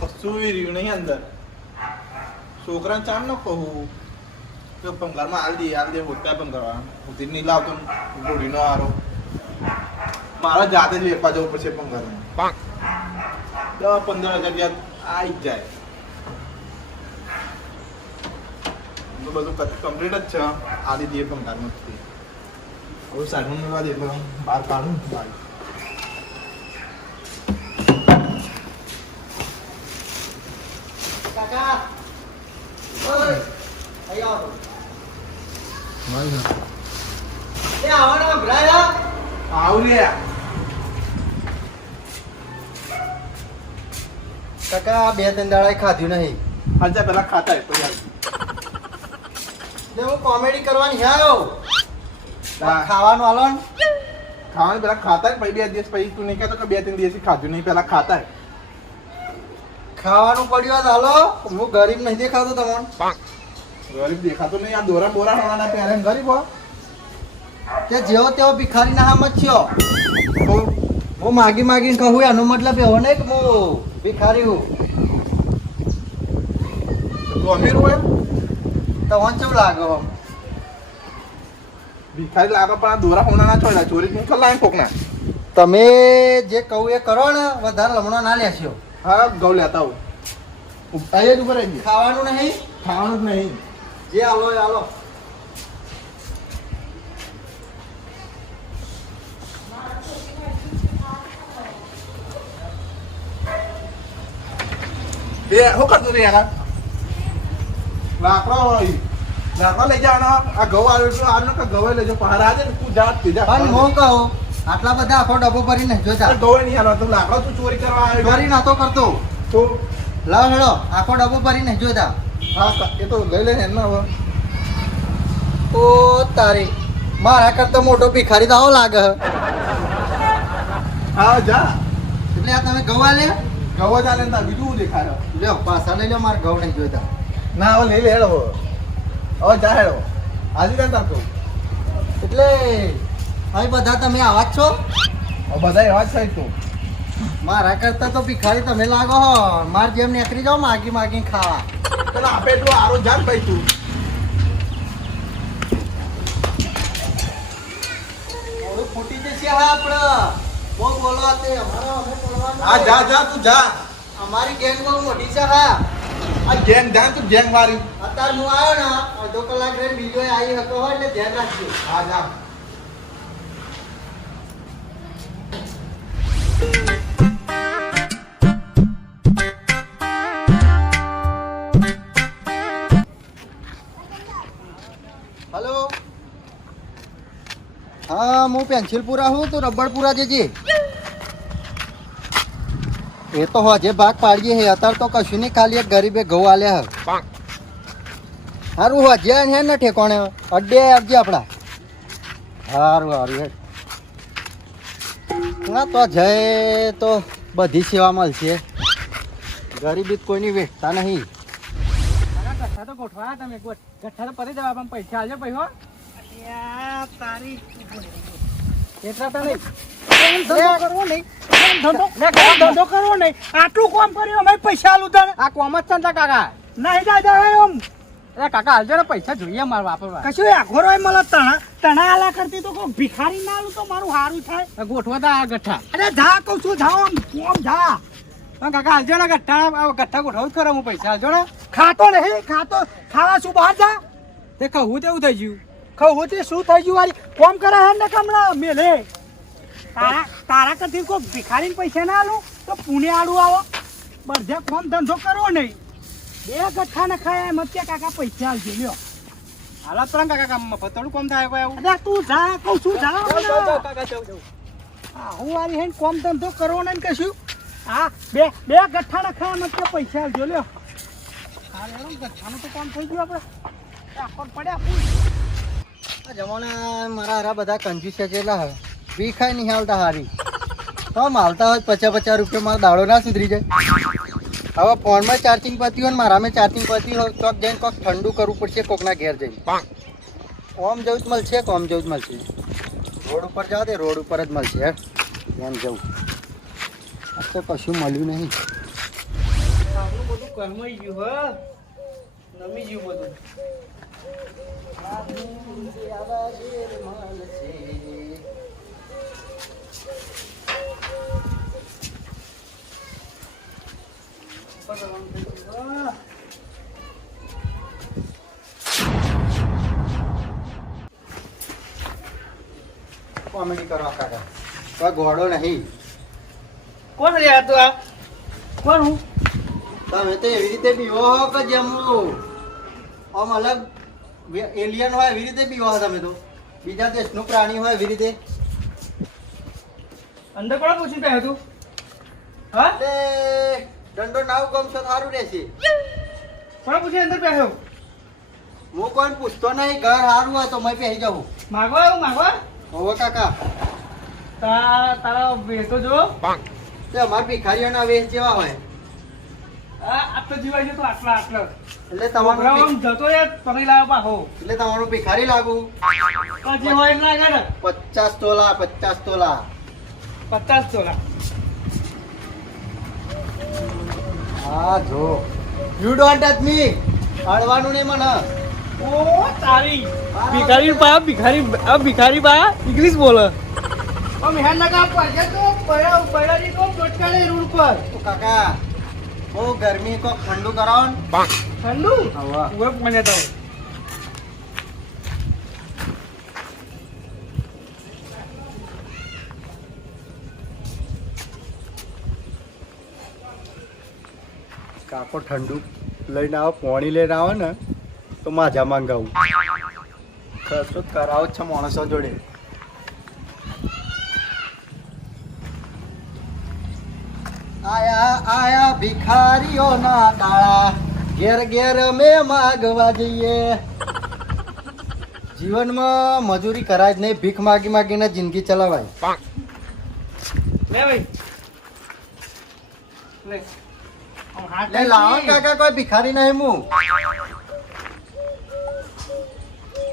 કશું રહ્યું નહીં અંદર. છોકરાને ચામ ન કહું તો પંગારમાં હાલ દે હોતા પંગાર હું નહીં લાવતો ગોળીનો હારો મારા જાતે જ વેપવા જવું પડશે પંગારમાં. 10-15 હજાર આવી જ જાય તો બધું કમ્પ્લીટ જ છે. આલી દે પંગારમાં હવે સાધન લેવા દે એટલે બહાર કાઢું બહાર. કાકા ઓય અહીં આવો એ આવવાનો ભરાયા આવ રે કાકા 2-3 દાડા ખાધું નહીં. હજા પેલા ખાતા તો યાર ને હું કોમેડી કરવાની આવ્યો હા. ખાવાનું આલો ને. ખાવાનું પેલા ખાતા પછી 2 દિવસ પછી તું નહીં કહેતો કે 2-3 દિવસથી ખાધું નહીં પેલા ખાતા. ખાવાનું પડ્યું તો હાલો હું ગરીબ નહીં દેખાતો તમને. ગરીબ દેખાતો નહીં. આ દોરા બોરા હોવાના ત્યારે ગરીબ હો કે જેવો તેવો ભિખારી ના હામ જ છો. તો હું માગીને કહું એનો મતલબ એવો નહીં કે હું ભિખારી હું. તું અમીર હોય તમને કેવું લાગે આમ? ભિખારી લાગે પણ આ દોરા હોવાના છોડ્યા ચોરી નહીં ખલાય કોકના. તમે જે કહું એ કરો ને વધારે લમણો ના લેશો. હા ગૌ લેતા હોય ઉપતાઈ જ ઉપર આવી ખાવાનું નહીં ખાવાનું જ નહીં. જે આલો એ આલો. એ શું કરતું રે યાર લાકડો હોય લાકડો લઈ જવાનો. આ ઘઉં આવ્યો એટલે આનો કે ઘઉં લેજો પહાડ આજે ને તું જા પીજા પણ હું કહું આટલા બધા આખો ડબ્બો ભરીને જોતા ઘઉં નહીં આનો તું લાકડો તું ચોરી કરવા આવ્યો ચોરી નતો કરતો. તો લાવ હેડો આખો ડબ્બો ભરીને જોતા. હા એ તો લઈ લે ને એમને હવે. ઓ તારી મારા કરતા મોટો ભિખારી તો આવો લાગે હે. હા જા એટલે આ તમે ગવા લે ઘઉં ચાલે ને તાર બીજું શું દેખાય. લ્યો પાછા લઈ લો મારે ઘઉં નહીં જોઈતા. ના હવે લઈ લે હેડો હવે જા હેડો હાજી કાંઈ તાર કહું એટલે અહીં બધા તમે આવા જ છો. હવે બધા એવા જ થાય તું. મારા કરતા તો ભિખારી તમે લાગો હો. માર જેમ નીકળી જાઓ માગી ખાવા. તને આપે એટલું આરો જાન ભાઈ તું. થોડું ફૂટી જશે હા આપણે. બહુ બોલો તે અમારો અમે બોલવાનું. હા જા તું જા. અમારી ગેંગ બહુ મોટી છે હા. આ ગેંગ જા તું ગેંગ વાળી. અત્યારે હું આવ્યો ને અડધો કલાક રહીને બીજો આવી હતો હોય એટલે ધ્યાન રાખજો. હા જા. હલો હા હું પેન્સિલપુરા હું તો રબડપુરા જજે. એ તો હજે ભાગ પાડીએ હે અત્યારે તો કશું નહીં ખાલી એક ગરીબે ઘઉં આલ્યા હે. સારું હજે હે ને ઠેકોણે અડ્ડે આવજે આપણા. સારું હેડ ના તો જય તો બધી સેવા મળશે. ગરીબી કોઈની વેચતા નહીં. ગઠ્ઠા તો ગોઠવા તમે ગઠ્ઠા તો પતી જવા પણ પૈસા આવજો પૈસો તારી એટલા તો નહીં ધંધો કરવો નહીં આટલું કામ કર્યું અમે પૈસા આલું તને આ કોમ જ છે ને કાકા નહીં દાદા એમ અરે કાકા હાલજો ને પૈસા જોઈએ મારે વાપરવા કશું આખોરો મળે તણા આલા કરતી તો કોઈ ભિખારી ના આલું તો મારું સારું થાય ગોઠવા તા આ ગઠ્ઠા અરે જા કહું છું જાઓ આમ જા કાકા હાલજો ને ગઠ્ઠા ગોઠવું જ ખરો હું પૈસા હાલજો ને ખાતો નહીં ખાવા શું બહાર જા તે કહું તેવું થઈ ગયું કહું તે શું થઈ ગયું વારી કોમ કરે હે ને કમલા મેલે તારા કરતી કોઈ ભિખારીને પૈસા ના આલું તો પુણે આડું આવો બધે કોમ ધંધો કરવો નહીં 2 ગઠ્ઠા ને ખાય એમ કે કાકા પૈસા આલજો લ્યો હાલા ત્રણ કાકા મફતનું કોમ થાય કોઈ આવું અરે તું જા કહું છું જા હું વારી હે કોમ ધંધો કરવો નહીં કશું હા બે ગઠ્ઠા ને ખાય એમ કે પૈસા આલજો લ્યો હા લેવો ગઠ્ઠાનું તો કામ થઈ ગયું આપણે પડ્યા જમાના મારા હારા બધા કંજૂસ છે એટલા હવે ભીખાય નહીં હાલતા હારી તો હાલતા હોય 50-50 રૂપિયા મારો દાડો ના સુધરી જાય. હવે ફોનમાં ચાર્જિંગ પતી હોય ને મારામાં ચાર્જિંગ પતી હોય ચોક જઈને કોક ઠંડુ કરવું પડશે કોકના ઘેર જઈને. ઓમ જવું જ મળશે કોમ જવું જ મળશે. રોડ ઉપર જાવ તે રોડ ઉપર જ મળશે એમ જવું. આ તો કશું મળ્યું નહીં. બધું કરમાઈ ગયું હ નમી ગયું બધું કોમેડી કરો કાકા કોઈ ઘોડો નહીં કોણ રહ્યા તું આ કોણ હું તમે તો એવી રીતે બીવો હો કે જેમ આમ અલગ એલિયન હોય એવી રીતે બીવો હો તમે તો બીજા દેશનું પ્રાણી હોય એવી રીતે અંદર કોણ પૂછ્યું કહ્યું તું હા એટલે દંડો નાવ ગમશો સારું રહેશે કોણ પૂછ્યું અંદર પહેર્યો હું કોઈ પૂછતો નહીં ઘર સારું હોય તો મેં પહેરી જાઉં માગવા આવું માગવા હોવો કાકા તારા વેચ તો જો તે અમારા ભિખારીઓના વેશ જેવા હોય આટલો જીવાય છે તો આટલા આટલો એટલે તમારું આમ જતો યાર પકડી લાવ્યો પાહો એટલે તમારું ભિખારી લાગુ પછી હોય એટલા આગળ 50 તોલા 50 તોલા 50 તોલા હા જો યુ ડોન્ટ ટચ મી અડવાનું નહીં મને ઓ તારી ભિખારી પા ભિખારી પા ઇંગ્લિશ બોલે ઓ મેહાન નકા પડે તો પડાની તો ટોટકાડે રૂડ પર તો કાકા બહુ ગરમી કો ઠંડુ કરાવો ને ઠંડુ હવા ઉવે મને તો કાકો ઠંડુ લઈને આવો પાણી લઈને આવો ને તો માજા માંગાવું ખર્ચો કરાવો જ છે માણસો જોડે આયા આયા ભિખારીઓના દાળા ઘેર ઘેર અમે માગવા જઈએ જીવનમાં મજૂરી કરાય જ નહીં ભીખ માગી માગીને જિંદગી ચલાવાય લે ભાઈ લે લે લાવો કાકા કોઈ ભિખારી નહીં હું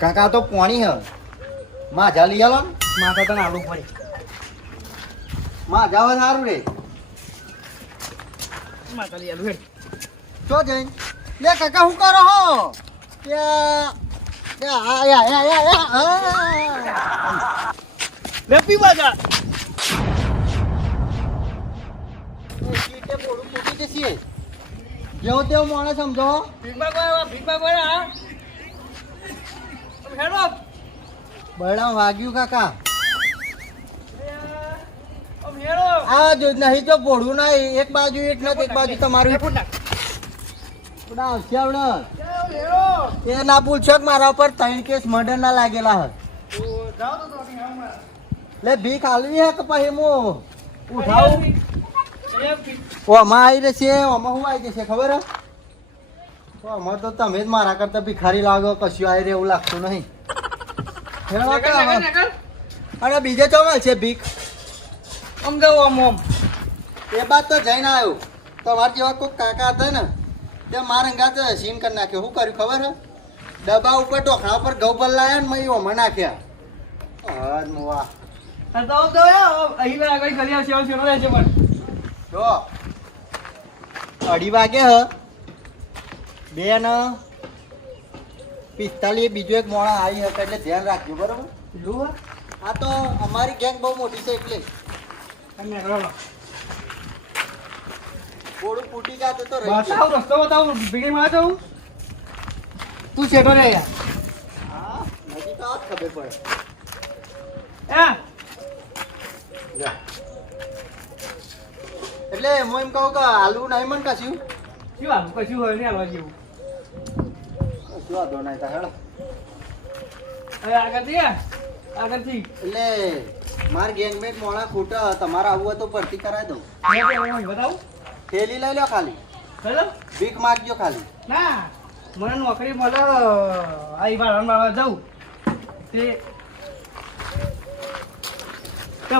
કાકા તો પોણી હ માજા લઈ આલો માથા તને આલુ પડે માજા હોય સારું રે માથા લઈ આલુ હેડ ચો જઈ લે કાકા હું કરો હો લે પી બાજા જેવું તેવું માણસ સમજો ભીખ માગવા હા હેડો બરડા વાગ્યું કાકા હેડો આ જો નહીં તો પોળું ના એક બાજુ એક નથી એક બાજુ તમારું એ ના પૂછો કે મારા ઉપર 3 કેસ મર્ડર ના લાગેલા હે લે ભીખ આલવી હે કે પછી હું ઉઠાવું ઓમાં આવી રહેશે ઓમાં હું આવી જશે ખબર હે ઓમાં તો તમે જ મારા કરતા ભિખારી લાગો કશું આવી રહે એવું લાગતું નહીં અને બીજે ચોમલ છે ભીખ આમ જાવ આમ એ બાદ તો જઈને આવ્યો તમારા જેવા કોઈ કાકા હતા ને તે મારા અંગાત સીન કરી નાખ્યો શું કર્યું ખબર હે ડબ્બા ઉપર ટોખણા પર ઘઉં પલ્લાયા ને મેં ઓમાં નાખ્યા હદ મુવા તો અહીં આગળ કરી આવશે શેરો રહેશે પણ જો 2:30 વાગે હ 2:45 બીજો એક મોણા આવી હતા એટલે ધ્યાન રાખજો બરોબર જુઓ આ તો અમારી ગેંગ બહુ મોટી છે એટલે તમે રોલો થોડું ફૂટી ગયા તો રહી બતાવ રસ્તો બતાવ બીડી માં જાઉં તું શેરો રે યાર હા નજીક આવ ખબર પડે જા. એટલે હું એમ કહું કે આલુ નહીં મન કશું શું આવું કશું હોય નહીં આલવા જેવું કશું વાંધો નહીં તા હેડો હવે આગળથી એટલે માર ગેંગમેટ મોણા ખૂટા તમારે આવવું હોય તો ભરતી કરાવી દઉં બતાવું થેલી લઈ લો ખાલી હેલો ભીખ માગજો ખાલી ના મને નોકરી મળે આ બાળવા જાઉં તે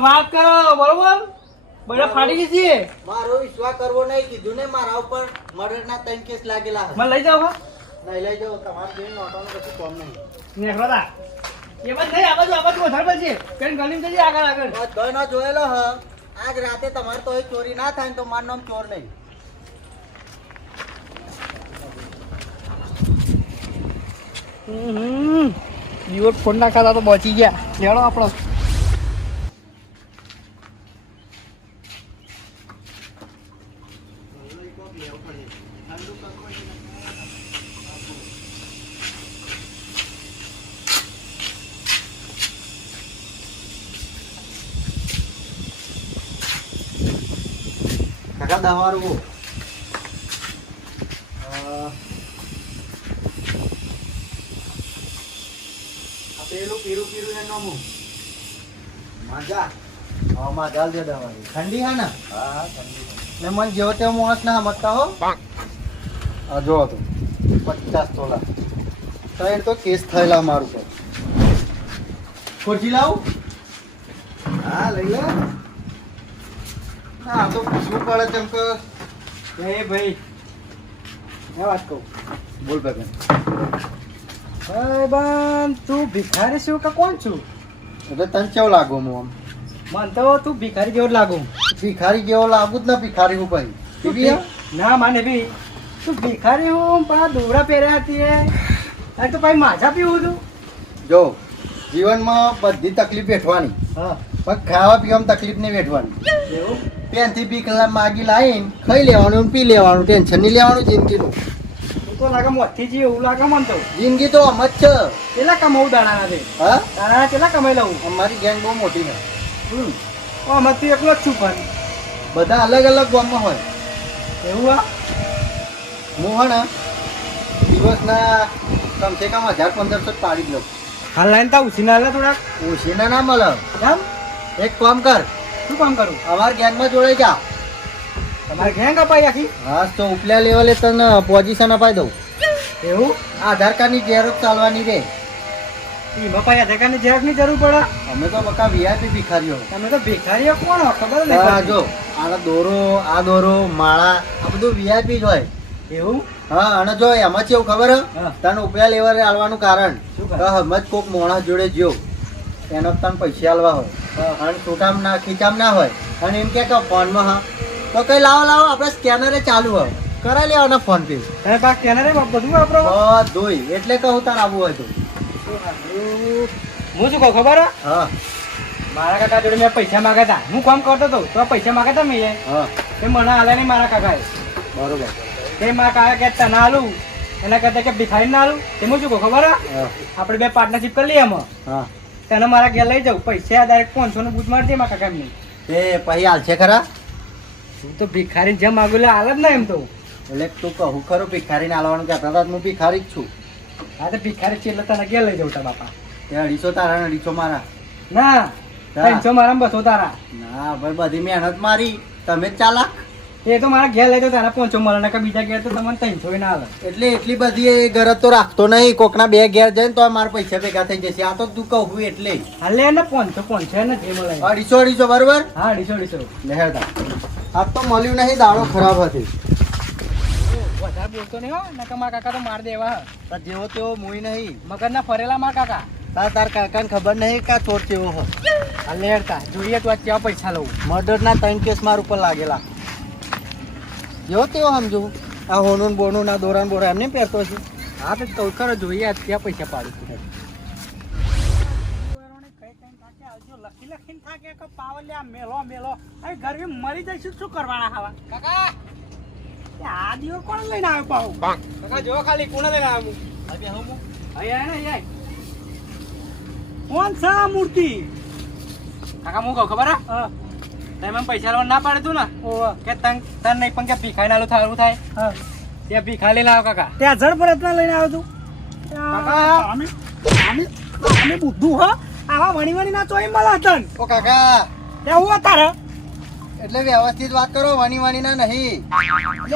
વાત કરો બરોબર બધા ફાડી ગઈ છે મારો વિશ્વાસ કરવો નહીં કીધું ને મારા ઉપર મર્ડરના 3 કેસ લાગેલા મને લઈ જાઓ હા નહીં લઈ જાઓ તમારે જોઈને નોટવાનું કશું કોમ નહીં નેકળોતા એ બસ નહીં આ બાજુ વધારે પડશે કઈ ગલીમ જઈએ આગળ તોય ના જોયેલો હ આજ રાતે તમારે તો ચોરી ના થાય ને તો મારું નામ ચોર નહીં દિવસ ફોન ના ખાતા તો બચી ગયા લેડો આપણો કાકા દવારું પેલું પીરું પીરું એનો મું મજા હા મજા દે દવારી ઠંડી હે ને હા ઠંડી ને મને જેવો તેવો માણસ ના સમજતા હો આ જો તો 50 તોલા તો એ તો કેસ થયેલા મારું પર ખોટી લાવું હા લઈ લે હા તો શું પડે તેમ કે એ ભાઈ મેં વાત કહું બોલ બેન ભાઈ બન તું ભિખારી છું કે કોણ છું એટલે તને કેવું લાગુ હું આમ મને તો તું ભિખારી જેવો જ લાગુ ભિખારી જેવો લાગુ જ ના ભિખારી હું ભાઈ પીવી ના માને ભી તું ભિખારી હું પા દોરા પહેર્યા હતી અરે તો ભાઈ માજા પીવું તું જો જીવનમાં બધી તકલીફ વેઠવાની હા પણ ખાવા પીવામાં તકલીફ નહીં વેઠવાની એવું પેનથી બી કલાક માગી લાવીને ખાઈ લેવાનું પી લેવાનું ટેન્શન નહીં લેવાનું જિંદગીનું તું તો લાગે મોથી જી એવું લાગે મને તો જિંદગી તો આમ જ છે કેટલા કમાવું દાણાના છે હા દાણા કેટલા કમાઈ લઉં અમારી ગેંગ બહુ મોટી છે આમાં તું એકલો જ છું પણ બધા અલગ અલગ ગામમાં હોય એવું આ હું હે ને દિવસના કમસે કમ 1500 પાડી જ લઉં હાલ લાઈન તા ઉછીના લે થોડાક ઓછીના ના મળે કેમ એક કામ કર શું કામ કરું અમારી ગેંગમાં જોડાઈ જા તમારે ગેંગ અપાઈ આખી હા તો ઉપલા લેવલે તને પોઝિશન અપાઈ દઉં એવું આધાર કાર્ડની ઝેરોક્ષ ચાલવાની રે એમાં પાઈ આધાર કાર્ડની ઝેરોક્ષની જરૂર પડે અમે તો બકા વીઆઈપી ભિખારીઓ તમે તો ભિખારીઓ કોણ હો? ખબર જ હા નહીં જો આ દોરો માળા આ બધું વીઆઈપી જ હોય એવું હા અને જો એમાં કેવું ખબર હે? હા. તને ઉપલા લેવલે આલવાનું કારણ શું કે કારણ? હમજ કોક મોણસ જોડે જ્યો એનો તને પૈસા આલવા હોય અને છોટામ ના ખીચામ ના હોય અને એમ કે ફોનમાં હા તો કઈ લાવો આપણે સ્કેનરે ચાલુ હોય કરાવી લેવાના ફોન પે તમે પા કેનારે બધું વાપરો બધુંય એટલે કહું તાર આવવું હોય તો હું શું કહું ખબર હે? હા મારા કાકા જોડે મેં પૈસા માંગ્યા હતા હું કામ કરતો હતો તો પૈસા માંગ્યા હતા મેં હા તે મને હાલે નહીં મારા કાકાએ બરોબર તે મારા કાકા કે તને હાલું એના કરતા કે ભિખારી ના હાલું તે હું શું કહું ખબર હે? હા આપણે બે પાર્ટનરશિપ કરી લઈએ એમાં હા તને મારા ઘેર લઈ જાઉં પૈસા ડાયરેક્ટ 500 નું બૂથ મારજે મારા કાકા એમને તે પછી હાલશે ખરા તું તો ભિખારી જેમ માગું લે હાલ જ ના એમ તો એટલે તું કહું ખરું ભિખારીને આલવાનું કહેતા હતા હું ભિખારી જ છું હા તો ભિખારી છે એટલે તને ઘેર લઈ જાઉં તા બાપા તે 250 તારા ને 250 મારા ના હા. 300 મારા 200 તારા ના ભાઈ બધી મહેનત મારી તમે જ ચાલાક એ તો મારા ઘેર લઈ જાઉં તારા 500 મળે ને કે બીજા ઘેર તો તમને 300 ના હાલે એટલે એટલી બધી એ ગરજ તો રાખતો નહીં કોકના બે ઘેર જઈને તો મારા પૈસા ભેગા થઈ જશે આ તો તું કહું એટલે હાલે ને 500 ને જે મળે 250 બરોબર હા 250 લહેરતા આ તો મળ્યું નહીં દાડો ખરાબ હતી વધારે બોલતો નહીં હો નકર મારા કાકા તો માર દેવા તાર જેવો તેવો મુઈ નહીં મગજના ફરેલા મારા કાકા તાર કાકાને ખબર નહીં કે આ ચોર કેવો હોય આ લેડતા જોઈએ તો આ કેવા પૈસા લઉં મર્ડરના 3 કેસ માર ઉપર લાગેલા જેવો તેવો સમજુ આ હોનું બોનું ના દોરાન બોરા એમને પહેરતો છે હા તો કહું ખરો જોઈએ આ ક્યાં પૈસા પાડું છું લખી લખીને થાકે કે પાવલિયા મેલો મેલો અહીં ગરમી મરી જઈશું શું કરવાના ખાવા કાકા આ દિવસ કોણ લઈને આવ્યો પાવ કાકા જો ખાલી કોણ લઈને આવ્યો અહીંયા કોણ છે આ મૂર્તિ કાકા હું કહું ખબર હે તમે મને પૈસા લેવા ના પાડે તું ને કે તન નહીં પણ કે ભીખાઈ નાલું થારું થાય ત્યાં ભીખા લઈને આવ્યો કાકા ત્યાં જળ પ્રયત્ન લઈને આવ્યો તું કાકા અમે બુદ્ધું હો આવા વણી વણી ના ચોઈ મળે તન ઓ કાકા ત્યાં હું તારે એટલે વ્યવસ્થિત વાત કરો વાની વાની ના નહીં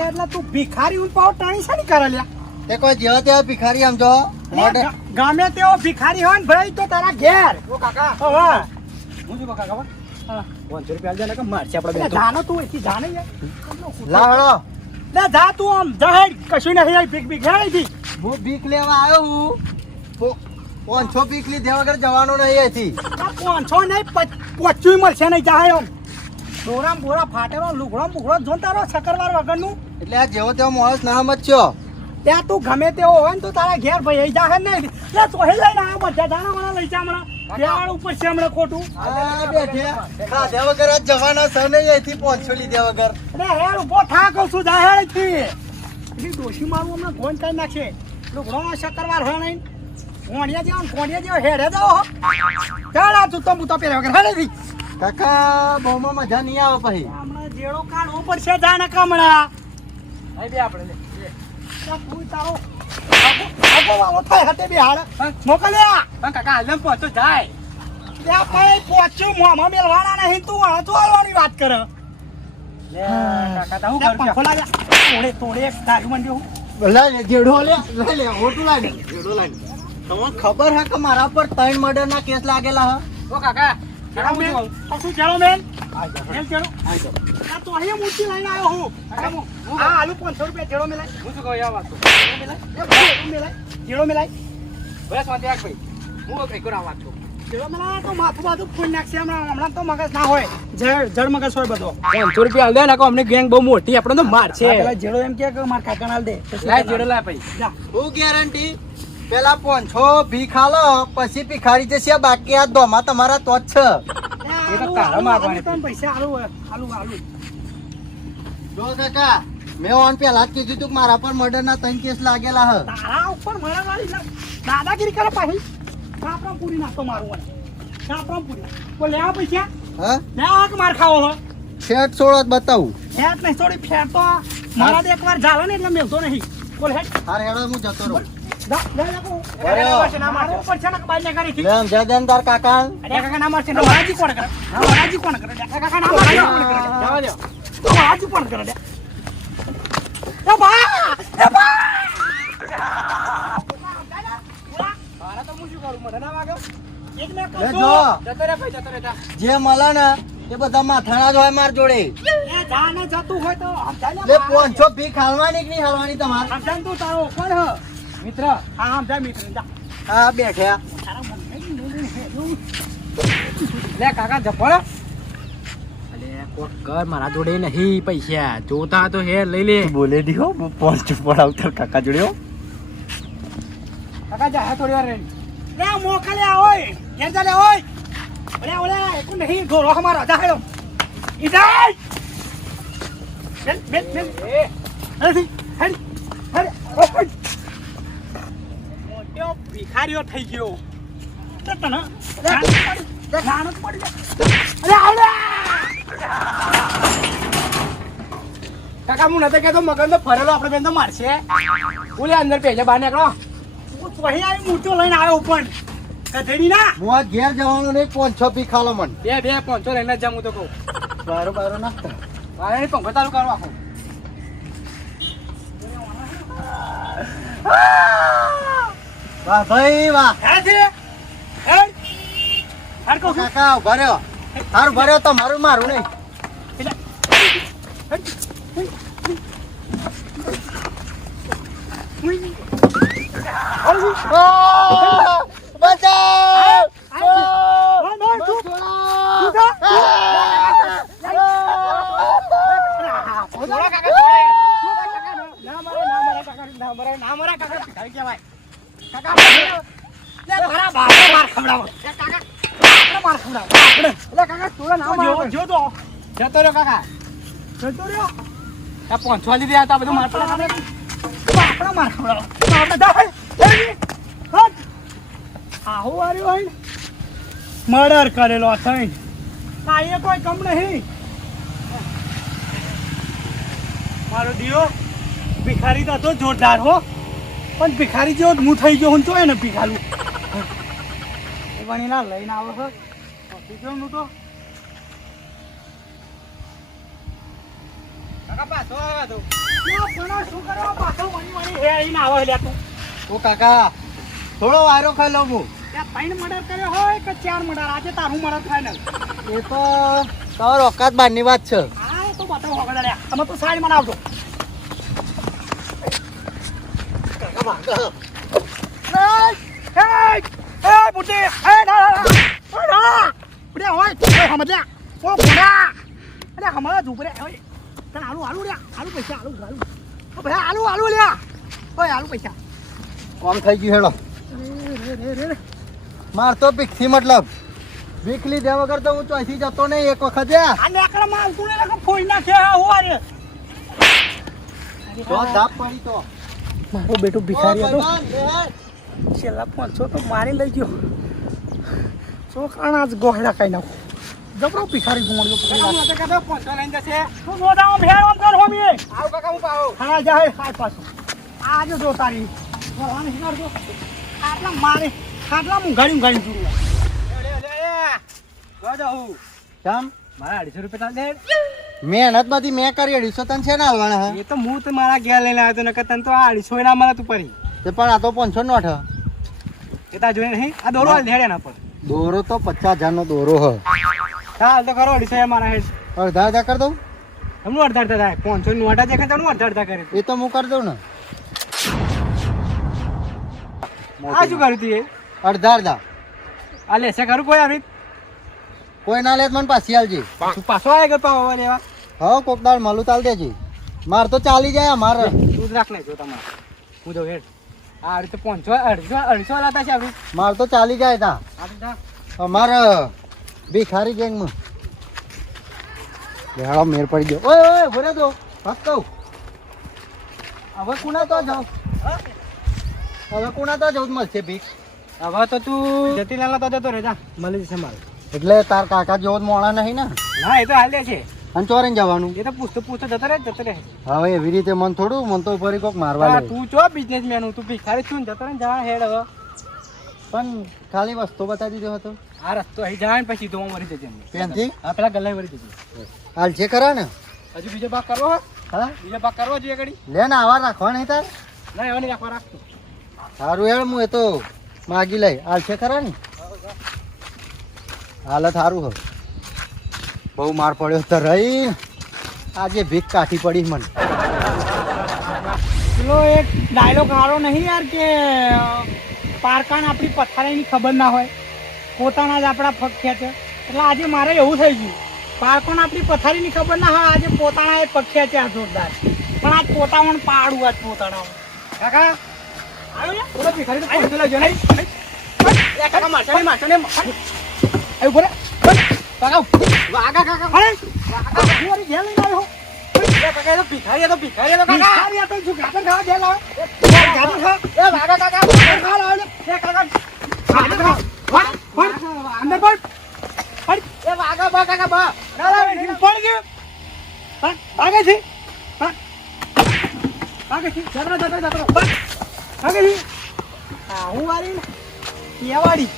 એટલે તું ભિખારી હું પાવ ટાણી છે ને કરે લ્યા તે કોઈ જેવા તેવા ભિખારી સમજો ગામે તેવો ભિખારી હોય ને ભાઈ તો તારા ઘેર ઓ કાકા હા હું શું કાકા ખબર હા 500 રૂપિયા આલજે ને કે મારશે આપણે બે જાનો તું એથી જાને લાવડો લે જા તું આમ જાહેર કશું નહીં ભીખ ભીખ હેડી હું ભીખ લેવા આવ્યો હું 500 ભીખ લીધા વગર જવાનો નહીં અહીંથી 500 નહીં 25 મળશે નહીં જાહેર આમ દોરામ બોરા ફાટેલો લુગડો બુગડો જો તારો સકરવાર વગરનું એટલે આ જેવો તેવો માણસ ના સમજ્યો ત્યાં તું ગમે તેવો હોય ને તો તારા ઘેર ભાઈ જાહે ને લે તો હે લઈને આ બધા દાણા વાળા લઈ જા હમણાં ત્યાં ઉપર છે હમણાં ખોટું આ બેઠ્યા ખાધા વગર જ જવાના સર નહીં અહીંથી પહોંચો લીધા વગર અરે હેર ઉભો થા કહું છું જાહેર થી એટલી ડોશી મારું હમણાં ગોન કરી નાખશે લુગડો શક્કરવાર હોય નહીં કોણિયા જેવો હેડે જાઓ ચાલ આ તું તો હું તો પહેર્યા વગર હેડે દી કાકા બહુમાં મજા નહીં આવે પછી હમણાં જેડો કાઢવો પડશે જાને કમળા અહીં બે આપણે લે તું તારો આગો વાળો થાય હતે બે હાડ મોકલ્યા પણ કાકા હાલ પહોંચો જાય ત્યાં કઈ પહોંચ્યું મોમાં મેલવાના નહીં તું આ ચોલવાની વાત કરે કાકા તા હું કરું તોડે તોડે એક દારૂ મંડ્યો લઈ લે જેડો લે લઈ લે ઓટું લઈ લે જેડો લઈ લે તમને ખબર હે કે મારા પર 3 મર્ડર ના કેસ લાગેલા હે ઓ કાકા ચલો મેન શું ચલો મેન એમ ચલો આ તો અહીંયા મૂર્તિ લઈને આવ્યો હું આ આલુ 500 રૂપિયા જેડો મેલાય હું શું કહું યાર વાત જેડો મેલાય બસ વાંધે આખ ભાઈ હું કઈ કરા વાત છું જેડો મેલાય તો માથું બાજુ ફૂલ નાખશે હમણાં તો મગજ ના હોય જડ મગજ હોય બધો 500 રૂપિયા આલ દે નાકો અમને ગેંગ બહુ મોટી આપણે તો માર છે જેડો એમ કે માર કાકા આલ દે લાય જેડો લાય ભાઈ જા હું ગેરંટી પેલા 500 ભી ખાલો પછી ભિખારી જશે બાકી આ દોમાં તમારા તો જ છે એ તો તારા મારવાની તને પૈસા આલુ જો કાકા મેં ઓન પેલા જ કીધું તું કે મારા પર મર્ડર ના 3 કેસ લાગેલા હે તારા ઉપર મારા વાળી દાદાગીરી કરે પાછી કાપરા પૂરી નાખતો મારું કાપરા પૂરી બોલ લે આ પૈસા હા લે આ કે માર ખાવો હો શેટ છોડો જ બતાવું ફેટ નહીં થોડી ફેટ તો મારા તો એકવાર જાવે ને એટલે મેલતો નહીં બોલ હેટ હાર હેડો હું જતો રહું લે ના મારો ઉપર છે ને બાઈ ને કરી લે આમ જદન તાર કાકા અરે કાકા ના મારશે રાજી કોણ કરે રાજી કોણ કરે કાકા ના મારશે કોણ કરે જવા દે તો રાજી કોણ કરે એ બા મારા તો હું શું કરું મને ના વાગ્યો એક ને લે કહું જો. જતો રે ભાઈ જતો રે જા જે મળે ને એ બધા માથાના જ હોય માર જોડે એ જા ને જતું હોય તો સમજાય લે 500 ભી ખાલવાની કે નહીં ખાલવાની તમારે સમજાય તું તારો કોણ હ મિત્ર હા સમજાય મિત્ર જા હા બેઠ્યા તારા મન લે કાકા જપડ અલે કોક કર મારા જોડે નહીં પૈસા જોતા તો હે લઈ લે બોલે દીહો 500 પડાવતો કાકા જોડે કાકા જા થોડી વાર રહી લે મોકલે ઓય ઘેર જા લે ઓય ઓલે એક નહીં ગોરો હમારો જા હેલો ઇદાય બેન એ હરી મોટો ભિખારીઓ થઈ ગયો તે તને જાણ પડી અરે આવલે કાકા હું નતો કહેતો મગન તો ફરેલો આપણે બેન તો મારશે બોલે અંદર પેલે બહાર નીકળો હું તો અહીં આવી મૂર્તિઓ લઈને આવ્યો પણ કધેડી ના હું આ ઘેર જવાનું નહીં 500 ભી ખાલો મન બે 500 લઈને જ જાઉં તો કહું બારો બારો નાખતા મારે પંખો ચાલુ કરવા આખો વાહ ભાઈ વાહ હે છે હે હર કહું છું કાકા ઉભા રહ્યો હારું ભર્યો તો મારું મારું નહીં જતો રહ્યો કાકા જતો રહ્યો આ પહોંચવા લીધે હતા બધું માર પડે આપણા માર ખવડાવો આહો વાર્યો હોય મર્ડર કરેલો થઈ આ એ કોઈ કમ નહીં મારો દિયો ભિખારી તો હતો જોરદાર હો પણ ભિખારી જેવો જ હું થઈ ગયો હું તો એને ભિખારું એ બનીના લઈને આવો છો હું તો કાકા પાછો આવ્યા તો શું કરવા પાછો વણી હે આઈને આવે લે તું ઓ કાકા થોડો વાયરો ખાઈ લઉં હું ત્યાં ત્રણ મર્ડર કર્યો હોય કે 4 મર્ડર આજે તારું મર્ડર ફાઈનલ એ તો તારો ઓકાત બારની વાત છે હા એ તો બતાવો હવે લે તમે તો સાઈડ માં આવજો બુટી એ ના બુટી હોય સમજ્યા ઓ બુડા અરે હમણાં જ ઉપરે તને આલુ લ્યા આલુ પૈસા આલુ ઓ ભાઈ આલુ લ્યા ઓય આલુ પૈસા કોમ થઈ ગયું હેડો માર તો ભીખથી મતલબ ભીખ લીધા વગર તો હું ચોથી જતો નહીં એક વખત આ નેકળામાં આવતું ને કે ફોઈ નાખે હા હું આરે તો ધાપ પડી તો મારો બેટો ભિખારી હતો ઓ ભાઈબાન, લે હેડ. છેલ્લા 500 તો મારી લઈ ગયો છોકરાના જ ગોહડા કઈ નાખો જબરો ભિખારી ગુમાડ્યો પકડી નાખ્યો. 500 લઈને જશે તું જોતા આમ હેડ આમ કર હોમી આવ કાકા હું પાવ હા જા હે હાય પાછો આજો જો તારી ભગવાન શિકાર જો આટલા મારે આટલા મુંગાડી જોડવા કેમ મારા 250 રૂપિયા દે મહેનત બધી મેં કરી 250 તને છે ને હાલવાના હે એ તો હું તો મારા ઘેર લઈને આવ્યો તો નકર તને તો આ 250 ના મળે તું પરી તે પણ આ તો 500 નોટ હ એ તા જોઈ નહીં આ દોરો હાલ હેડે ના પર દોરો તો 50,000 નો દોરો હ ચાલ તો કરો 250 મારા હેડ અડધા કરી દઉં હમણાં અડધા થાય 500 ની નોટા દેખાય તો અડધા કરે એ તો હું કરી દઉં ને આ શું કર્યું તું એ અડધા આ લેશે કરું કોઈ આવી કોઈ ના લે તો મને પાછી આલજે તું પાછો આવી ગયો પાવ લેવા હા કોક દાળ મળું તાલ દેજે માર તો ચાલી જાય મારે તું જ રાખ નહીં જો તમારે હું જો હેડ આ રીતે 500 લાતા છે આવી માર તો ચાલી જાય તા આ અમાર ભિખારી ગેંગમાં લેહાડો મેર પડી ગયો ઓય ઓય ભરે દો હક કહું હવે કુણા તો જાઉં હવે કુણા તો જાઉં મળશે ભીખ હવે તો તું જતીલાલ તો જતો રહેજા મળી જશે મારે એટલે તાર કાકા જેવો જ મોણા નહીં ને ના એ તો હાલ દે છે અને ચોરીને જવાનું એ તો પૂછતો જતો રહે હવે એવી રીતે મન થોડું મન તો ફરી કોક મારવા લે તું ચો બિઝનેસમેન હું તું ભિખારી છું ને જતો રહે જા હેડ હવે પણ ખાલી વસ્તુ બતાવી દીધો હતો આ રસ્તો અહીં જાય ને પછી તો મરી જજે પેનથી હા પેલા ગલ્લા મરી જજે હાલ છે ખરા ને હજુ બીજો ભાગ કરવો હે હા બીજો ભાગ કરવો જોઈએ ઘડી લે ને આવા રાખવા નહીં તાર ના એવા નહીં રાખવા રાખતું સારું હેડ હું એ તો માગી લઈ હાલ છે ખરા ને હાલત સારું હો બહુ માર પડ્યો તો રહી આજે ભીખ કાઠી પડી મને પેલો એક ડાયલોગ સારો નહીં યાર કે પારકાને આપણી પથારીની ખબર ના હોય પોતાના જ આપણા પગ ખેંચે એટલે આજે મારે એવું થઈ ગયું પારકોને આપણી પથારીની ખબર ના હોય આજે પોતાના એ પગ ખેંચે આ જોરદાર પણ આજ પોતાનું પાડું આજ પોતાના કાકા આવ્યો ને બોલો ભિખારી તો પહોંચી લેજો નહીં કાકા મારશે નહીં આવ્યું બોલે કાકા વાગા કાકા અરે વાગા હું અરે ઘેર લઈને આવ્યો કાકા તો ભિખારી તો કાકા ભિખારી તો શું ગાતર ખાવા ઘેર લાવે ગાતર ખા એ વાગા કાકા ખા લાવે એ કાકા અંદર પડ એ વાગા બા કાકા બા ના લાવે પડ ગયો ભાગે છે ભાગે છે જતરો ભાગે છે આ હું વાળી ને કેવાડી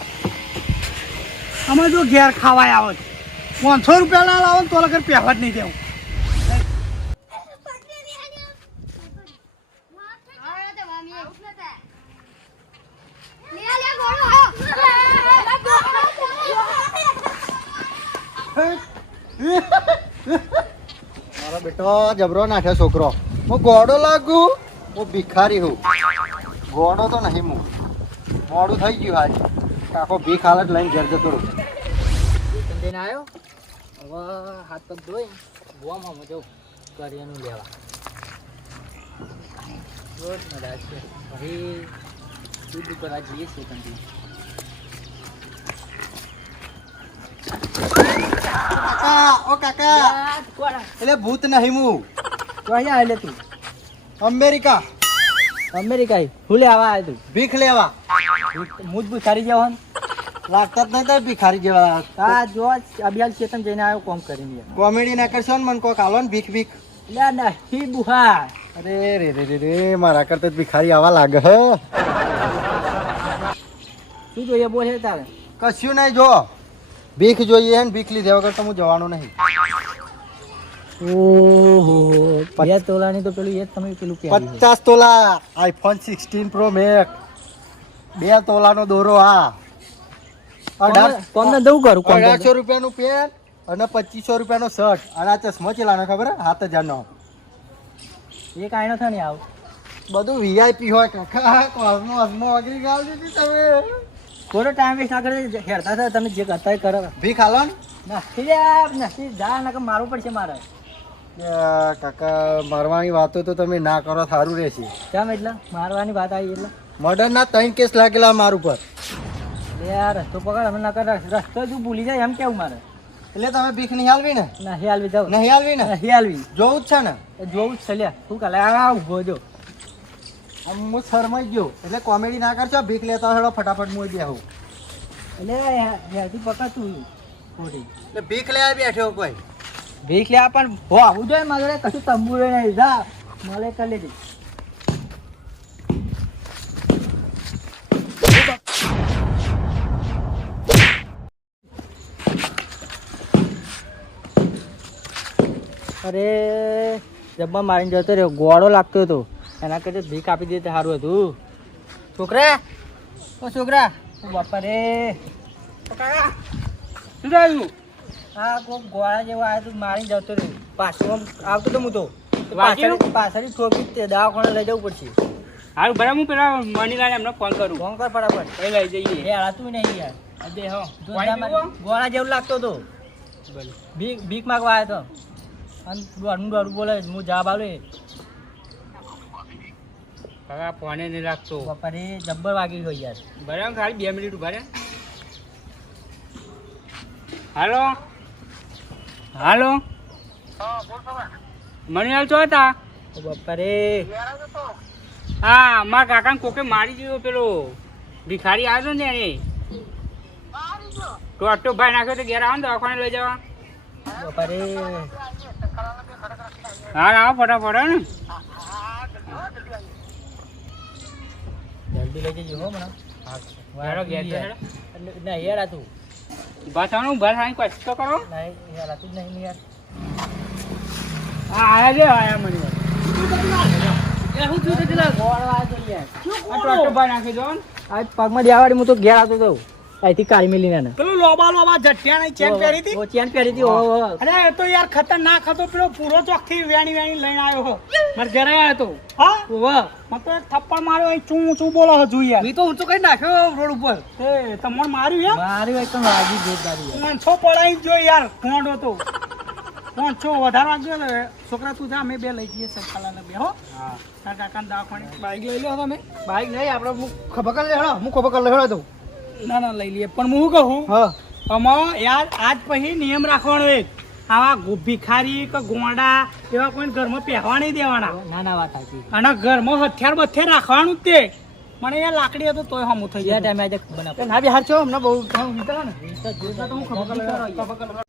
અમે જો ઘેર ખાવાય આવે 500 રૂપિયા ના લાવો તો લગર પહેવા જ નહીં દેવું મારો બેટો જબરો નાખ્યો છોકરો હું ગોડો લાગુ હું ભિખારી હું ગોડો તો નહીં હું મોડું થઈ ગયું આજ કાકો ભીખ હાલત લઈને ઘેર જતો રહું લઈને આવ્યો હવે હાથ પગ ધોઈ ગોવામાં હું જઉં કરિયાનું લેવા રોજ મજા છે પછી દૂધ કરવા જઈએ છીએ કંટી કાકા ઓ કાકા એટલે ભૂત નહીં હું તો અહીંયા આવેલે તું અમેરિકા અમેરિકા હું લેવા આવ્યો તું ભીખ લેવા મુજ ભિખારી જાવ લાગતા જ નહીં તો ભિખારી જેવા આ જો અભિયાન ચેતન જઈને આવ્યો કોમ કરીને કોમેડી ના કરશો ને મને કોક આલો ને ભીખ ભીખ એટલે નહીં બુહા અરે રે રે રે રે મારા કરતા જ ભિખારી આવા લાગે હે શું જોઈએ બોલ છે તારે કશું નહીં જો ભીખ જોઈએ ને ભીખ લીધા વગર તો હું જવાનો નહીં ઓહો 50 તોલાની તો પેલું એ જ તમે પેલું પહેર્યું 50 તોલા આઈફોન 16 પ્રો મેક્સ 2 તોલાનો દોરો આ કોમને દઉં કરું કોમ 1800 રૂપિયાનું પેન અને 2500 રૂપિયાનો શર્ટ અને આ ચશ્મો ચેલાનો ખબર 7000 નો એક આઈનો થાય ને આવ બધું વીઆઈપી હોય કાકા કોસમો અસમો વગરી ગાલ દીધી તમે થોડો ટાઈમ વેસ્ટ ના કરે હેરતા થાય તમે જે કરતા હોય કરો ભીખ આલો ને નથી યાર નથી જા ના કે મારવું પડશે મારે કાકા મારવાની વાતો તો તમે ના કરો સારું રહેશે. કેમ એટલે મારવાની વાત આવી એટલે મર્ડરના 3 કેસ લાગેલા માર ઉપર. લે આ રસ્તો પકડ અમે નકર રસ્તો તું ભૂલી જાય એમ કેવું મારે એટલે તમે ભીખ નહીં હાલવી ને? નહીં હાલવી જાવ નહીં હાલવી ને? નહીં હાલવી જોવું જ છે ને? એ જોવું જ છે લે શું કાલે આ ઊભો જો આમ હું શરમાઈ ગયો એટલે કોમેડી ના કરશો. ભીખ લેતા હેડો ફટાફટ મોઈ બેહું. એટલે હેરથી પકડ તું ખોટી એટલે ભીખ લેવા બેઠો કોઈ? ભીખ લેવા પણ હો આવું જોઈએ મારે કશું તંબુરે નહીં જા મળે કરી લેજે. અરે જબ્બા મારીને જતો રહ્યો ગોળો લાગતો હતો એના કરતા ભીખ આપી દે તો સારું હતું. છોકરા ઓ છોકરા ઓ બાપા રે કાકા શું થયું? હા કોક ગોળા જેવો આવ્યો તો મારીને જતો રહ્યો પાછું આમ આવતો તો હું તો પાછળથી ઠોકી તે દવાખાને લઈ જવું પડશે. હારું બરાબર હું પેલા મનીલાલ એમને ફોન કરું. ફોન કર ફટાફટ એ લઈ જઈએ. એ હાલાતું નહીં યાર અદે હો ગોળા જેવું લાગતો હતો ભીખ માગવા આવ્યો હતો અને દોડું બોલે હું જવાબ આલું કાકા ફોને નહીં રાખતો. બાપા રે જબ્બર વાગી ગયો યાર. બરાબર ખાલી 2 મિનિટ ઉભા રહે. હાલો હાલો મનીલાલ છો હતા? ઓ બાપા રે હા મારા કાકાને કોકે મારી દીધો પેલો ભિખારી આવ્યો ને એને તો આટલો ભાઈ નાખ્યો તો ઘેર આવો ને દવાખાને લઈ જવા. બાપા રે હા આવો ફટાફટ ને. જલ્દી લઈ જજો હો મને. હેડો ઘેર તો હેડો. ના યાર આતું ઉભા થવાનું ઉભા થવાની કોશિશ તો કરો. નહીં યાર આતું જ નહીં યાર. હા આયા રે આયા મનીલાલ. હું જોઈ પેલા ગોળ આવ્યો યાર આ તો આટલો ભાઈ નાખી દો ને. આ પગમાં દેવાડી હું તો ઘેર આવતો હતો અહીંથી કાળી મેલીને પેલું લોબા જટિયાની ચેન પહેરી હતી. ઓ ચેન પહેરી હતી ઓ અરે એ તો યાર ખતરનાક હતો પેલો પૂરો ચોકથી વેણી લઈને આવ્યો હો મારે ઘરે આવ્યો તો. હા વાહ મને તો એક થપ્પડ માર્યો અહીં ચૂં બોલો હો જોઈ યાર. મેં તો ઊંચો કઈ નાખ્યો રોડ ઉપર એ તમને માર્યું એમ? મારી હોય તો વાગી જોરદારી યાર. 500 પડાઈ જો યાર ફોંડો તો 500 વધારે વાગ્યો ને. છોકરા તું જા અમે બે લઈ જઈએ સકાલાને બે હો. હા તાર કાકાને દવાખાને બાઈક લઈ લો તમે. બાઈક નહીં આપણે હું ખબર કરી લેડો હું ખબર કરી લેડો તો ના લઈ લઈએ પણ હું શું કહું હા આમાં યાર આજ પછી નિયમ રાખવાનો એક આવા ભિખારી કે ગોંડા એવા કોઈ ઘરમાં પહેવા નહીં દેવાના. ના વાત સાચી અને ઘરમાં હથિયાર બથિયાર રાખવાનું જ તે. મને યાર લાકડી હતો તોય હમું થઈ યાર જાય. ટાઈમે આજે ખબર ના ના બિહાર છો અમને બહુ નીકળો ને પડે. તો હું ખબર